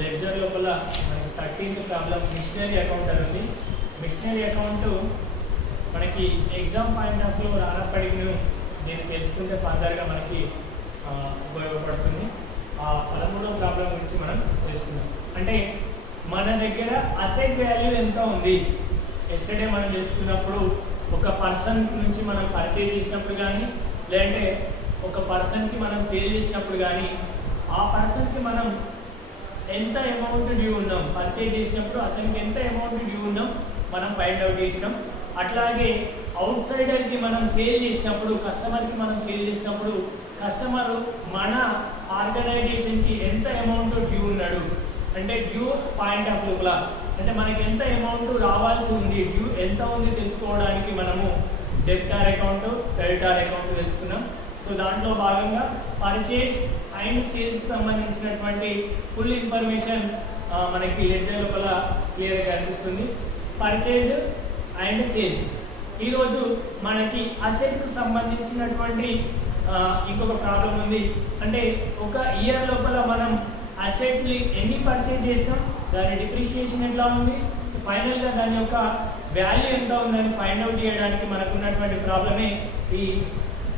లెడ్జర్ లోపల మనకి 13th problem machinery account అనేది. మిషనరీ అకౌంట్ మనకి ఎగ్జామ్ పాయింట్ ఆఫ్ వ్యూ రానప్పటికీ దీన్ని తెలుసుకుంటే ఫర్దర్గా మనకి ఉపయోగపడుతుంది. ఆ 13వ ప్రాబ్లం గురించి మనం తెలుసుకుందాం. అంటే మన దగ్గర అసెట్ వాల్యూ ఎంత ఉంది. ఎస్టర్డే మనం తెలుసుకున్నప్పుడు ఒక పర్సన్ నుంచి మనం పర్చేజ్ చేసినప్పుడు కానీ, లేదంటే ఒక పర్సన్కి మనం సేల్ చేసినప్పుడు కానీ, ఆ పర్సన్కి మనం ఎంత అమౌంట్ డ్యూ ఉన్నాం, పర్చేజ్ చేసినప్పుడు అతనికి ఎంత అమౌంట్ డ్యూ ఉన్నాం మనం ఫైండ్ అవుట్ చేసినాం. అట్లాగే అవుట్ సైడర్కి మనం సేల్ చేసినప్పుడు, కస్టమర్కి మనం సేల్ చేసినప్పుడు కస్టమర్ మన ఆర్గనైజేషన్కి ఎంత అమౌంట్ డ్యూ ఉన్నాడు, అంటే డ్యూ పాయింట్ ఆఫ్ వ్యూలా అంటే మనకి ఎంత అమౌంట్ రావాల్సి ఉంది, డ్యూ ఎంత ఉంది తెలుసుకోవడానికి మనము డెబ్టార్ అకౌంట్, క్రెడిటార్ అకౌంట్ తెలుసుకున్నాం. సో దాంట్లో భాగంగా పర్చేజ్ అండ్ సేల్స్కి సంబంధించినటువంటి ఫుల్ ఇన్ఫర్మేషన్ మనకి లెడ్జర్ లోపల క్లియర్గా కనిపిస్తుంది. Purchase and sales. ఈరోజు మనకి అసెట్కు సంబంధించినటువంటి ఇంకొక ప్రాబ్లం ఉంది. అంటే ఒక ఇయర్ లోపల మనం అసెట్ని ఎన్ని పర్చేజ్ చేస్తాం, దాని డిప్రిషియేషన్ ఎట్లా ఉంది, ఫైనల్గా దాని యొక్క వాల్యూ ఎంత ఉందని ఫైండ్ అవుట్ చేయడానికి మనకు ఉన్నటువంటి ప్రాబ్లమే ఈ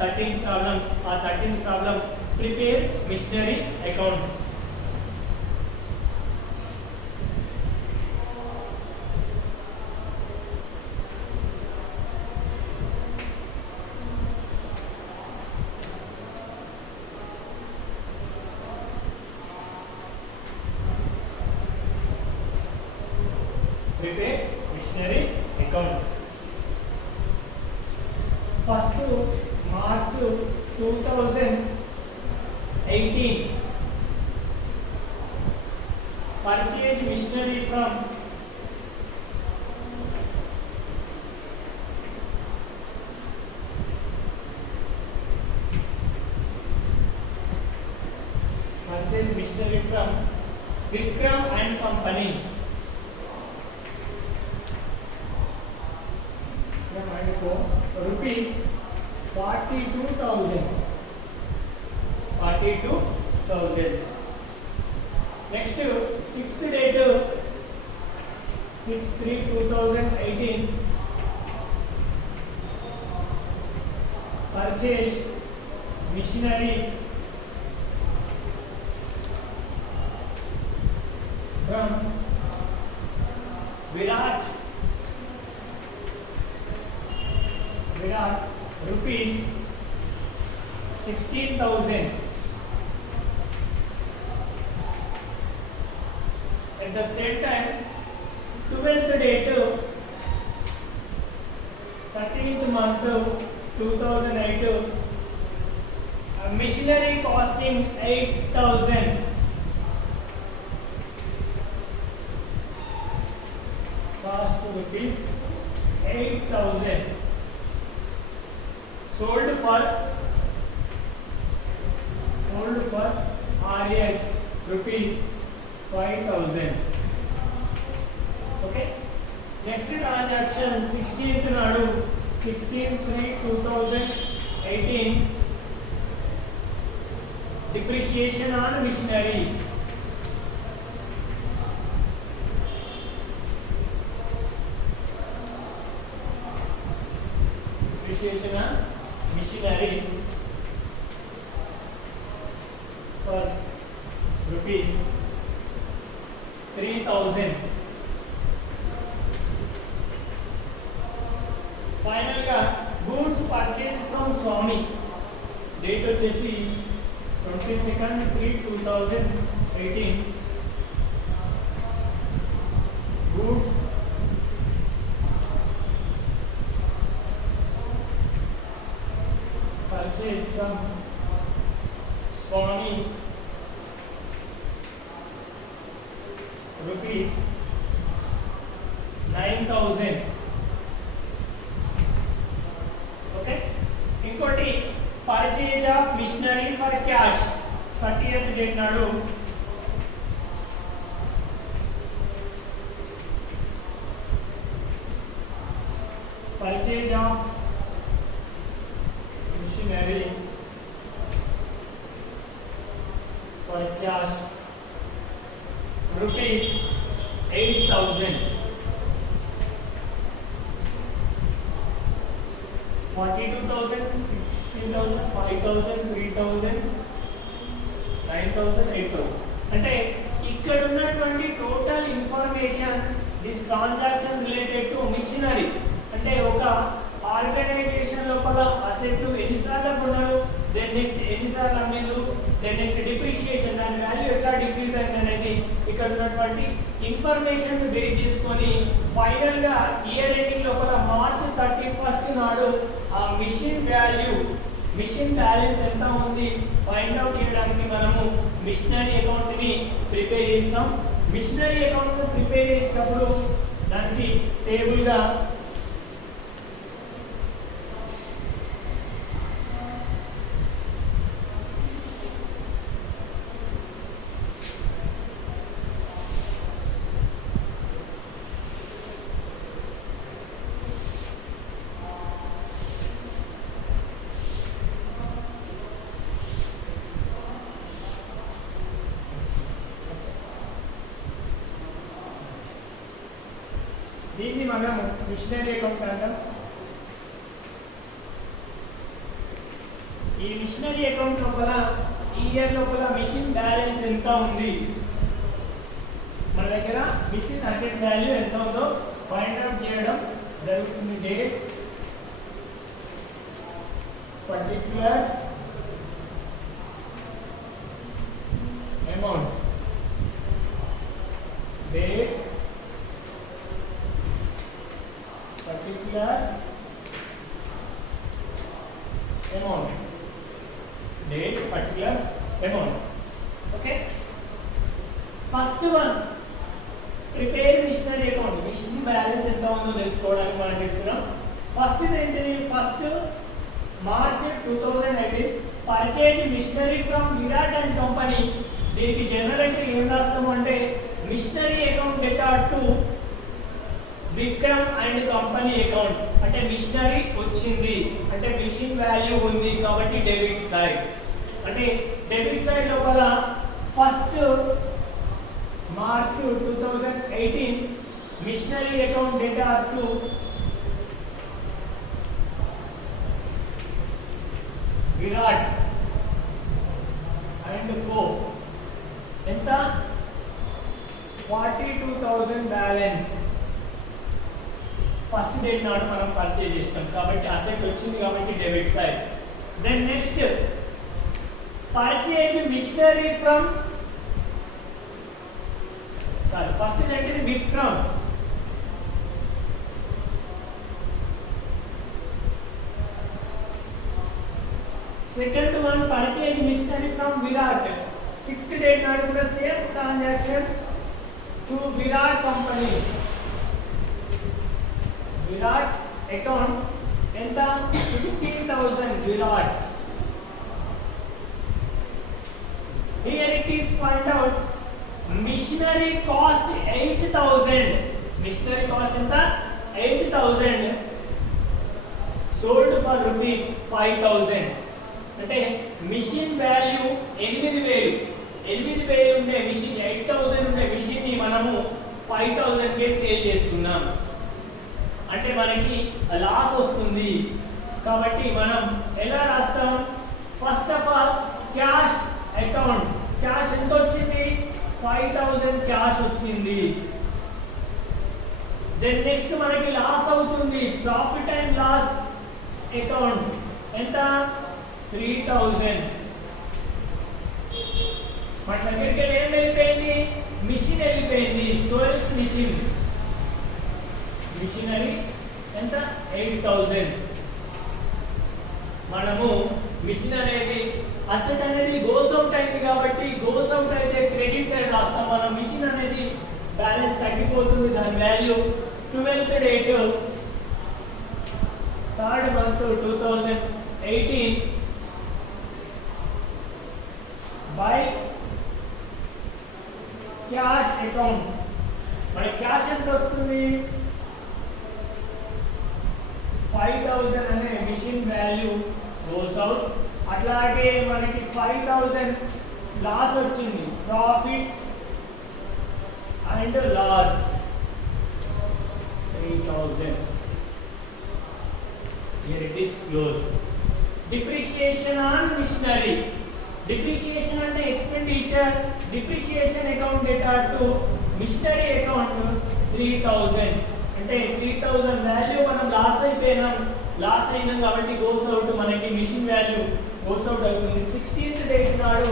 13th ప్రాబ్లం. ఆ 13th problem prepare machinery account. Prepare missionary account. First March 2018 purchase missionary from Vikram and Company. Rupees 42,000. Next 6th date 6/3/2018 purchase machinery from Virat rupees 16,000. At the same time 12th date 13th month 2008 machinery costing 8,000. Cost rupees 8,000. Sold for RS rupees 5,000. Okay. Next transaction 16th nadu 16/3/2018 depreciation on machinery. Depreciation on machinery for rupees 3,000. Final ga goods purchased from Swami. Date వచ్చేసి 22nd/3/2018. Goods purchased from Swami rupees 9,000. Okay. ఇంకోటి purchase of machinery for cash 30th date నాడు purchase of machinery for cash rupees 8,000. 42,000, 16,000, 5,000, 3,000, 9,000, 8,000. అంటే ఇక్కడ ఉన్నటువంటి total information this transaction related to machinery. అంటే ఒక ఆర్గనైజేషన్ లోపల అసెట్ ఎన్నిసార్లు కొన్నారు, దెన్ నెక్స్ట్ ఎన్నిసార్లు అమ్మిండ్రు, దెన్ నెక్స్ట్ డిప్రిషియేషన్, దాని వాల్యూ ఎట్లా డిక్రీజ్ అయింది అనేది ఇక్కడ ఉన్నటువంటి ఇన్ఫర్మేషన్ బేస్ చేసుకొని ఫైనల్ గా ఇయర్ ఎండింగ్ లోపల మార్చ్ 31 నాడు ఆ మిషన్ వాల్యూ, మిషన్ బ్యాలెన్స్ ఎంత ఉంది ఫైండ్ అవుట్ చేయడానికి మనము మిషనరీ అకౌంట్ ని ప్రిపేర్ చేస్తాం. మిషనరీ అకౌంట్ ని ప్రిపేర్ చేసేటప్పుడు దానికి టేబుల్ గా దీన్ని మనం మిషనరీ అకౌంట్ అంటాం. ఈ మిషనరీ అకౌంట్ లోపల ఈ ఇయర్ లోపల మిషన్ బ్యాలెన్స్ ఎంత ఉంది, మన దగ్గర మిషన్ అసెట్ వాల్యూ ఎంత ఉందో ఫైండ్ అవుట్ చేయడం జరుగుతుంది. Date, particulars, amount, date, particular amount, date, particular amount. Okay, first one prepare missionary account. Machine balance ఎంత ఉందో తెలుసుకోవడానికి మనం చేస్తున్నాం. ఫస్ట్ ఏంటిది, first March 2018 purchase machinery from Virat and company. దీనికి జనరల్ ఎంట్రీ ఏం రాస్తాము అంటే మిషనరీ అకౌంట్ డేటా to Vikram and company account. అంటే మిషనరీ వచ్చింది అంటే మిషన్ వాల్యూ ఉంది కాబట్టి డెబిట్ సైడ్. అంటే డెబిట్ సైడ్ లోపల ఫస్ట్ మార్చ్ 2018 మిషనరీ అకౌంట్ డేటా టు విరాట్ అండ్ కో ఎంత 42,000 బ్యాలెన్స్. ఫస్ట్ డేట్ నాడు మనం పర్చేజ్ చేస్తాం కాబట్టి అసెట్ వచ్చింది కాబట్టి debit side. Then next purchase machinery from first ఏంటిది Vikram, second one purchase machinery from Virat. Sixth date నాడు కూడా same transaction to Virat company. Virat account ఎంత 16,000 Virat. Here it is find out machinery cost 8,000. Machinery cost ఎంత 8,000 sold for rupees 5,000. అంటే machine value 8,000 ఉండే మిషన్ 8,000 ఉండే మిషన్ ని మనము 5,000 కే సేల్ చేస్తున్నాం. అంటే మనకి లాస్ వస్తుంది కాబట్టి మనం ఎలా రాస్తాం, first of all cash account. Cash ఎంత వచ్చింది 5,000 క్యాష్ వచ్చింది. దెన్ నెక్స్ట్ మనకి లాస్ అవుతుంది ప్రాఫిట్ అండ్ లాస్ అకౌంట్ ఎంత 3,000. మన దగ్గరికి ఏం వెళ్ళిపోయింది, మిషన్ వెళ్ళిపోయింది, సోల్స్ మిషన్. మిషనరీ ఎంత 8,000. మనము మిషన్ అనేది అసెట్ అనేది గోస్ అవుట్ అయింది కాబట్టి గోస్ అవుట్ అయితే క్రెడిట్ సైడ్ రాస్తాం. మనం మిషన్ అనేది బ్యాలెన్స్ తగ్గిపోతుంది, దాని value 12th date 3rd month 2018 by cash account. మన క్యాష్ ఎంత వస్తుంది 5,000 అనే మిషన్ వాల్యూ గోస్ అవుట్. అట్లాగే మనకి 5,000 లాస్ వచ్చింది, profit and loss 3000. Here it is closed. Depreciation on machinery. Depreciation and the expenditure. Depreciation account data to machinery account 3000. అంటే 3000 వాల్యూ మనం లాస్ అయినాం కాబట్టి గోస్ అవుట్, మనకి మిషన్ వాల్యూ గోస్ అవుట్ అవుతుంది. 16th డేట్ నాడు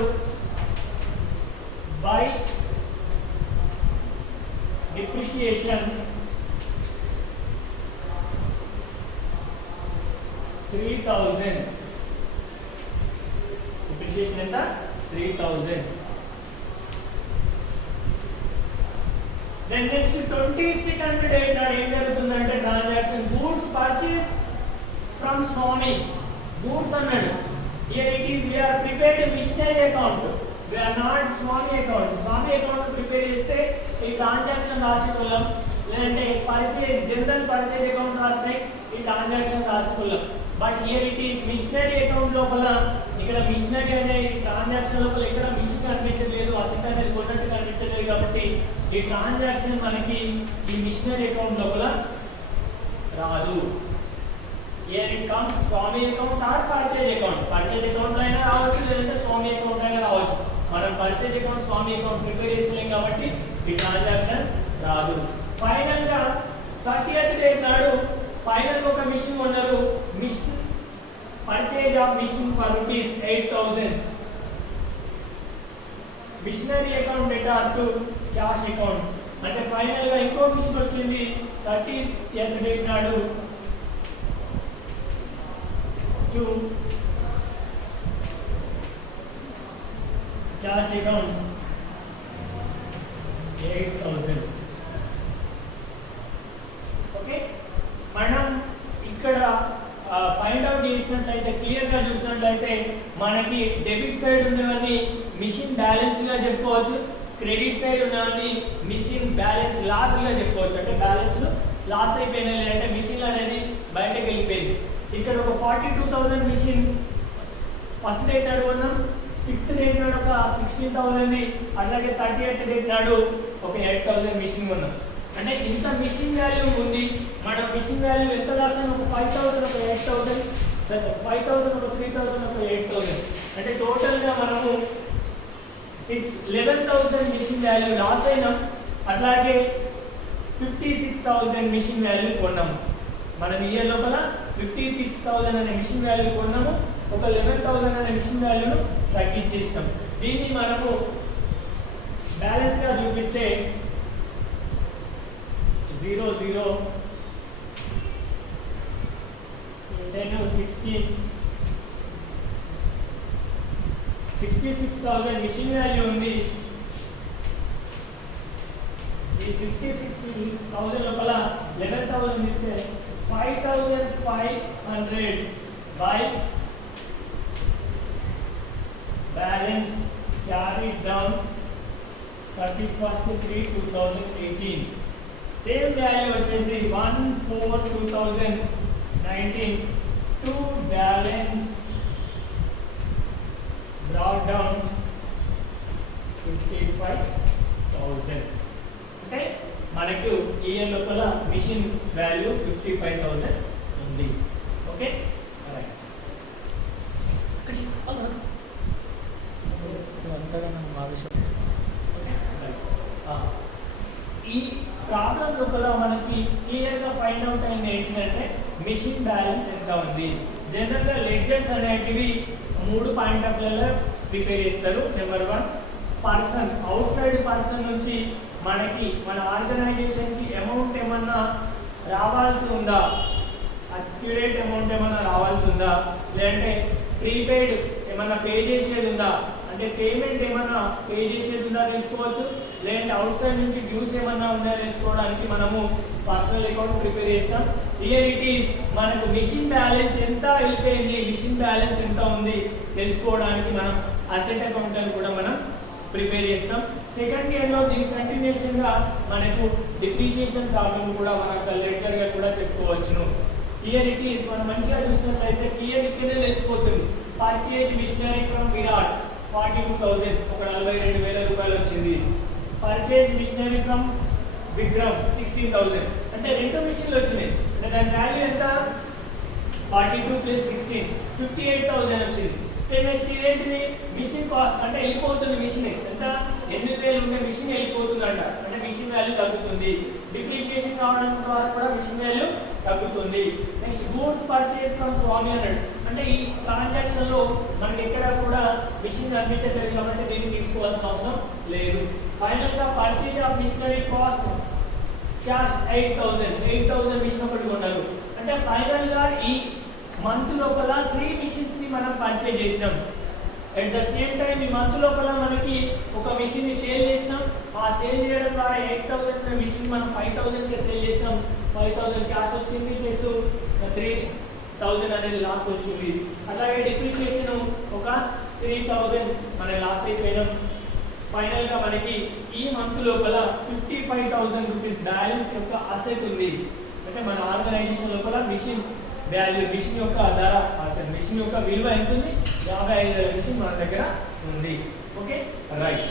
బై డిప్రిసియేషన్ 3000. డిప్రిసియేషన్ ఎంత 3000. Then next 22nd date నాడు ఏం జరుగుతుందంటే transaction goods purchase from Swami. Goods అన్నాడు. Here it is we are prepared missionary account. We are not Swami account. Swami account prepare చేస్తే ఈ transaction రాసేటోళ్ళం, లేదంటే పర్చేస్ జనరల్ పర్చేస్ అకౌంట్ రాస్తే ఈ ట్రాన్సాక్షన్ రాసేటోళ్ళం. But here it is machinery account లోపల, ఇక్కడ మిషనరీ అనే ట్రాన్సాక్షన్ లోపల ఇక్కడ మిషన్ కనిపించలేదు, అసెట్ అనేది కొన్నట్టు కనిపించలేదు కాబట్టి ఈ ట్రాన్సాక్షన్ మనకి ఈ మిషనరీ అకౌంట్ లోపల రాదు. Here it comes Swami account or purchase account. Purchase account లో అయినా రావచ్చు, లేదంటే స్వామి అకౌంట్ అయినా రావచ్చు. మనం purchase account Swami account prepare చేస్తలేం కాబట్టి ఈ ట్రాన్సాక్షన్ రాదు. ఫైనల్ గా 30th డేట్ నాడు ఫైనల్ ఒక మిషన్ కొన్నారు. Machine purchase of machine for rupees 8000. Machinery account డేటా టు క్యాష్ అకౌంట్. అంటే ఫైనల్ గా ఇంకో మిషన్ వచ్చింది 30th డేట్ నాడు టు క్యాష్ అకౌంట్ 8000. ఓకే, మనం ఇక్కడ ఫైండ్ అవుట్ చేసినట్లయితే క్లియర్ గా చూసినట్లయితే మనకి డెబిట్ సైడ్ ఉన్నవన్నీ మిషన్ బ్యాలెన్స్ గా చెప్పుకోవచ్చు, క్రెడిట్ సైడ్ ఉన్నవన్నీ మిషన్ బ్యాలెన్స్ లాస్ గా చెప్పుకోవచ్చు. అంటే బ్యాలెన్స్ లాస్ అయిపోయినాయి, లేదంటే మిషన్ అనేది బయటకు వెళ్ళిపోయింది. ఇక్కడ ఒక 42,000 మిషన్ ఫస్ట్ డేట్ నాడు కొన్నాం, 6th డేట్ నాడు ఒక 16,000, అలాగే 30th డేట్ నాడు ఒక 8,000 మిషన్ కొన్నాం. అంటే ఇంత మిషన్ వాల్యూ ఉంది. మనం మిషన్ వాల్యూ ఎంత రాసాము? ఒక 5,000, ఒక 8,000, సరే 5,000, ఒక 3,000, ఒక 8,000. అంటే టోటల్ గా మనము 11,000 మిషన్ వాల్యూ లాస్ అయినాం. అట్లాగే 56,000 మిషన్ వాల్యూ కొన్నాము. మనం ఇయర్ లోపల 56,000 అనే మిషన్ వాల్యూ కొన్నాము, ఒక 11,000 అనే మిషన్ వాల్యూను తగ్గించేస్తాం. దీన్ని మనము బ్యాలెన్స్ గా చూపిస్తే 0 0 10 16 66,000 మిషన్ వాల్యూ ఉంది. ఈ 66,000 లోపల 11,000 ఇస్తే 5,500 by balance carry down 31/3/2018. Same value వచ్చేసి 1/4/2019 టు బ్యాలెన్స్ బ్రాట్ డౌన్ 55,000. అంటే మనకు ఇయర్ లోపల మిషన్ వాల్యూ 55,000 ఉంది. Okay, right. ఈ ప్రాబ్లం లోపల మనకి క్లియర్ గా ఫైండ్ అవుట్ అయింది ఏంటంటే మిషన్ బ్యాలెన్స్ ఎంత ఉంది. జనరల్ గా లెడ్జర్స్ అనేటివి 3 పాయింట్ ఆఫ్ వ్యూలో ప్రిపేర్ చేస్తారు. నెంబర్ 1, పర్సన్, అవుట్ సైడ్ పర్సన్ నుంచి మనకి మన ఆర్గనైజేషన్ కి అమౌంట్ ఏమన్నా రావాల్సి ఉందా, అక్యురేట్ అమౌంట్ ఏమన్నా రావాల్సి ఉందా, లేదంటే ప్రీపెయిడ్ ఏమన్నా పే చేసేది ఉందా, అంటే పేమెంట్ ఏమన్నా పే చేసేది ఉందా తెలుసుకోవచ్చు. లేదంటే అవుట్ సైడ్ నుంచి డ్యూస్ ఏమన్నా ఉందా తెలుసుకోవడానికి మనము పర్సనల్ అకౌంట్ ప్రిపేర్ చేస్తాం. హియర్ ఇట్ ఈస్ మనకు మిషన్ బ్యాలెన్స్ ఎంత వెళ్ళిపోయింది, మిషన్ బ్యాలెన్స్ ఎంత ఉంది తెలుసుకోవడానికి మనం అసెట్ అకౌంట్ అని కూడా మనం ప్రిపేర్ చేస్తాం. సెకండ్ ఇయర్ లో దీని కంటిన్యూషన్ గా మనకు డిప్రిసియేషన్ ప్రాబ్లం కూడా మనకు లెక్చర్ గా కూడా చెప్పుకోవచ్చును. హియర్ ఇట్ ఈస్ మనం మంచిగా చూసినట్లయితే క్లియర్ ఇక్కడే తెలిసిపోతుంది. పర్చేజ్ మిషనరీ ఫ్రమ్ విరాట్ 42,000, ఒక 42,000 రూపాయలు వచ్చింది. పర్చేజ్ మిషనరీ ఫ్రమ్ విక్రమ్ 16,000 అంటే రెండు మిషన్లు వచ్చినాయి అంటే దాని వాల్యూ ఎంత 42 ప్లస్ 16 58,000 వచ్చింది. నెక్స్ట్ ఇదేంటిది మిషన్ కాస్ట్ అంటే వెళ్ళిపోతుంది మిషన్ ఎంత 8,000 ఉండే మిషన్ వెళ్ళిపోతుంది అంట అంటే మిషన్ వాల్యూ తగ్గుతుంది. డిప్రిషియేషన్ కావడం ద్వారా కూడా మిషన్ వాల్యూ తగ్గుతుంది. నెక్స్ట్ గూడ్స్ పర్చేజ్ ఫ్రమ్ స్వామి అన్నాడు అంటే ఈ ట్రాన్సాక్షన్ లో మనకి ఎక్కడ కూడా మిషన్ కనిపించట్లేదు కాబట్టి దీన్ని తీసుకోవాల్సిన అవసరం లేదు. ఫైనల్ గా purchase of machinery cost cash 8,000 machine ఒకటి కొన్నారు అంటే ఫైనల్ గా ఈ మంత్ లోపల 3 మిషన్స్ ని మనం పర్చేజ్ చేసినాం. అట్ ద సేమ్ టైం ఈ మంత్ లోపల మనకి ఒక మిషన్ ని సేల్ చేసినాం. ఆ సేల్ చేయడం ద్వారా 8,000 మిషన్ మనం 5,000 కి సేల్ చేసినాం. 5,000 క్యాష్ వచ్చింది ప్లస్ 3,000 అనేది లాస్ వచ్చింది. అలాగే డిప్రిషియేషన్ ఒక 3,000 మన లాస్ అయిపోయినాం. ఫైనల్ గా మనకి ఈ మంత్ లోపల 55,000 రూపీస్ బ్యాలెన్స్ యొక్క అసెట్ ఉంది అంటే మన ఆర్గనైజేషన్ లోపల మిషన్ వాల్యూ మిషన్ యొక్క ధర అసలు మిషన్ యొక్క విలువ ఎంత ఉంది 55,000 మిషన్ మన దగ్గర ఉంది. Okay right.